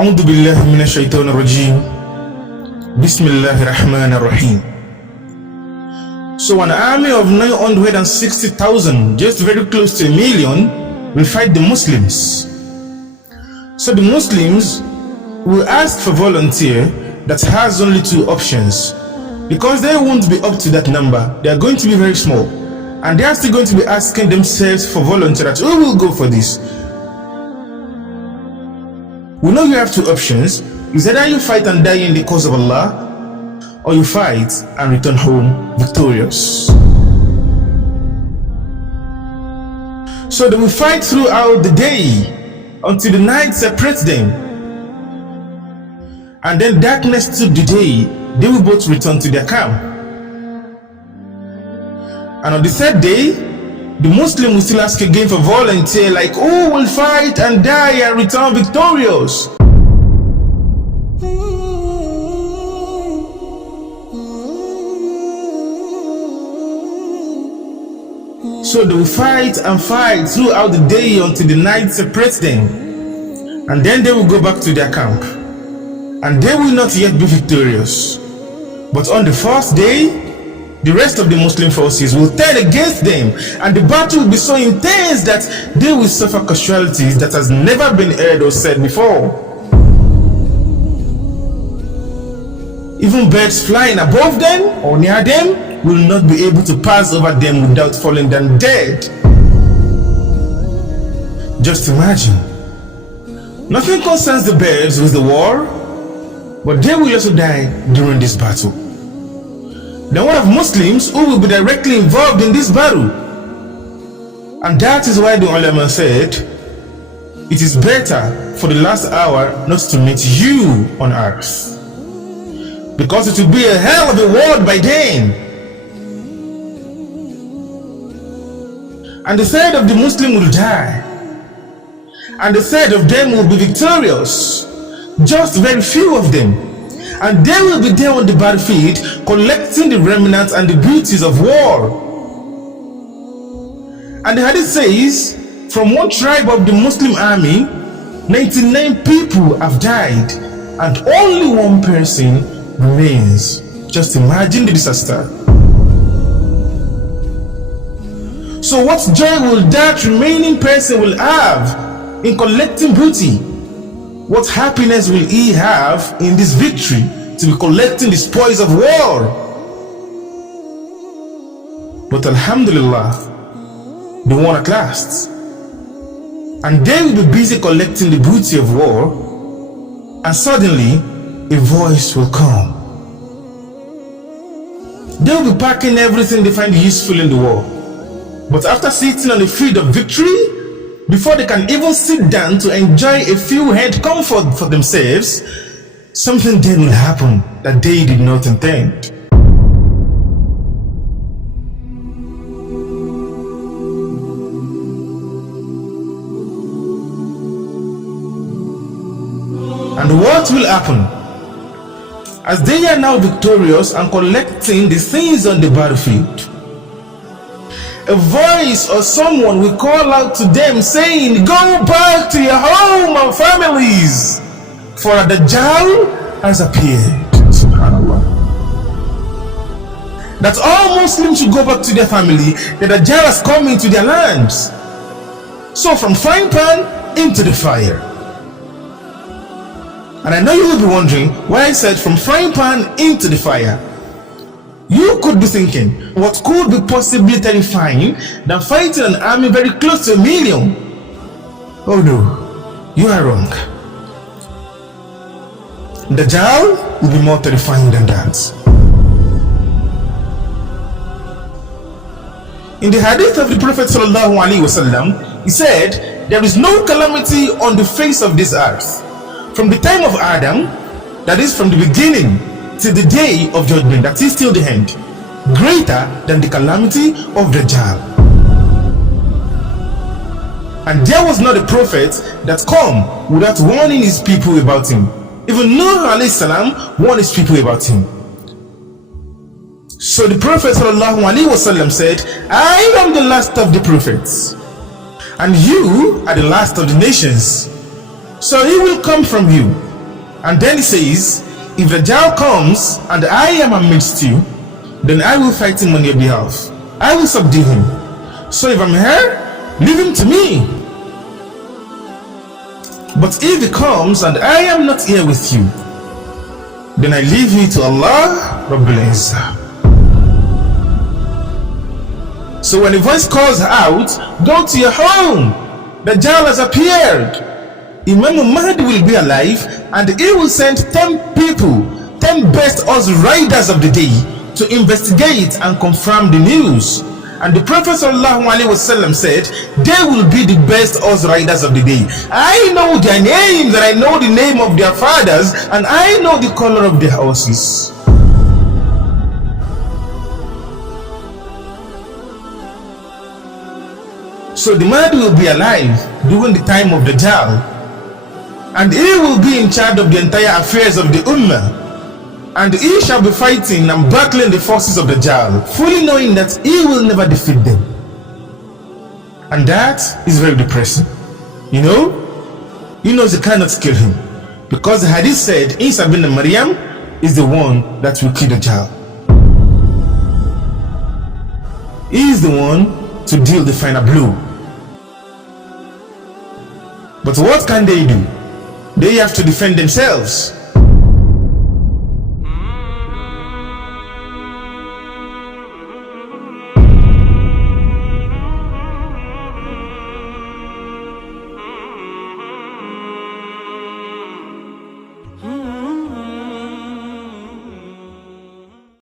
أعوذ بالله من الشيطان الرجيم بسم الله الرحمن الرحيم. So an army of 960,000, just very close to 1 million, will fight the Muslims. So the Muslims will ask for volunteer that has only 2 options, because they won't be up to that number. They are going to be very small, and they are still going to be asking themselves for volunteer that who will go for this. We know you have 2 options. Is either you fight and die in the cause of Allah, or you fight and return home victorious. So they will fight throughout the day until the night separates them, and then darkness took the day. They will both return to their camp, and on the 3rd day the Muslim will still ask again for volunteer, like who will fight and die and return victorious. So they will fight and fight throughout the day until the night separates them, and then they will go back to their camp, and they will not yet be victorious. But on the 4th day, the rest of the Muslim forces will turn against them, and the battle will be so intense that they will suffer casualties that has never been heard or said before. Even birds flying above them or near them will not be able to pass over them without falling down dead. Just imagine. Nothing concerns the birds with the war, but they will also die during this battle. Then what of Muslims who will be directly involved in this battle? And that is why the ulama said, it is better for the last hour not to meet you on earth, because it will be a hell of a world by then. And the 3rd of the Muslim will die, and the 3rd of them will be victorious, just very few of them. And they will be there on the battlefield collecting the remnants and the booties of war. And the hadith says, from one tribe of the Muslim army, 99 people have died and only 1 person remains. Just imagine the disaster. So what joy will that remaining person will have in collecting booty? What happiness will he have in this victory to be collecting the spoils of war? But Alhamdulillah, they won at last, and they will be busy collecting the booty of war, and suddenly a voice will come. They will be packing everything they find useful in the war, but after sitting on the field of victory, before they can even sit down to enjoy a few head comfort for themselves, something then will happen that they did not intend. And what will happen? As they are now victorious and collecting the things on the battlefield, a voice or someone will call out to them saying, go back to your home and families, for a Dajjal has appeared. Subhanallah. That all Muslims should go back to their family. The Dajjal has come into their lands. So from frying pan into the fire. And I know you will be wondering why I said from frying pan into the fire. You could be thinking, what could be possibly terrifying than fighting an army very close to 1 million? Oh no, you are wrong. Dajjal will be more terrifying than that. In the hadith of the Prophet ﷺ, he said, there is no calamity on the face of this earth, from the time of Adam, that is from the beginning, till the day of judgment, that is till the end, greater than the calamity of Dajjal. And there was not a prophet that come without warning his people about him. Even Nuh alayhi salam warned his people about him. So the Prophet ﷺ said, I am the last of the prophets, and you are the last of the nations. So he will come from you, And then he says, if Dajjal comes and I am amidst you, then I will fight him on your behalf. I will subdue him. So if I'm here, leave him to me. But if he comes and I am not here with you, then I leave you to Allah Rabbul Izzah. So when the voice calls out, go to your home. Dajjal has appeared. Imam Mahdi will be alive, and he will send 10 people, 10 best horse riders of the day, to investigate and confirm the news. And the Prophet ﷺ said, they will be the best horse riders of the day. I know their names, and I know the name of their fathers, and I know the color of their horses. So the Mahdi will be alive during the time of Dajjal, and he will be in charge of the entire affairs of the Ummah, and he shall be fighting and battling the forces of Dajjal, fully knowing that he will never defeat them. And that is very depressing. You know, he knows he cannot kill him, because the Hadith said Isa bin Maryam is the one that will kill Dajjal. He is the one to deal the final blow. But what can they do? They have to defend themselves.